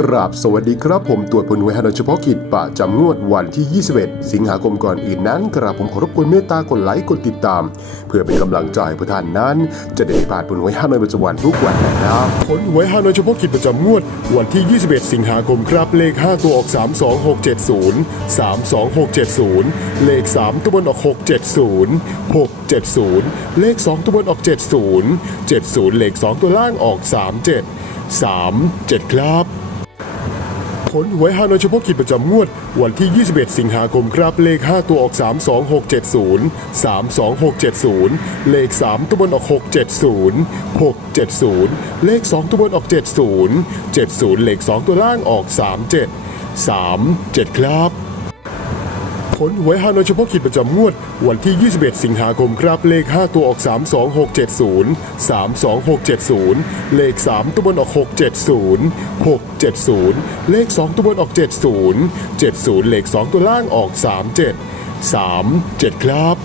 กราบสวัสดีครับผมตรวจผลหวยฮานเฉพาะกิจประจำงวดวันที่ 21 สิงหาคมก่อนอื่นนั้นกราบผมขอรบกวนเมตตากดไลค์กดติดตาม เพื่อเป็นกำลังใจให้ผู้ท่านนั้น จะได้ไม่พลาดผลหวยฮานอยประจำวันทุกวันนะครับผลหวยฮานเฉพาะกิจประจำงวดวันที่ 21 สิงหาคมครับเลข 5 ตัวออก 32670 32670 เลข 3 ตัวบนออก 670 670 เลข 2 ตัวบนออก 70 70 เลข 2 ตัวล่างออก 37 37 ครับ ผลหวยฮานอยเฉพาะกิจประจำงวด วันที่ 21 สิงหาคมครับ เลข 5 ตัวออก 32670 32670 เลข 3 ตัวบนออก 670 670 เลข 2 ตัวบนออก 70 70 เลข 2 ตัวล่างออก 37 37 ครับ ผลหวยฮานอยเฉพาะกิจประจำงวด วันที่ 21 สิงหาคมครับ เลข 5 ตัวออก 32670 32670 เลข 3 ตัวบนออก 670 670 เลข 2 ตัวบนออก 70 70 เลข 2 ตัวล่างออก 37 37 ครับ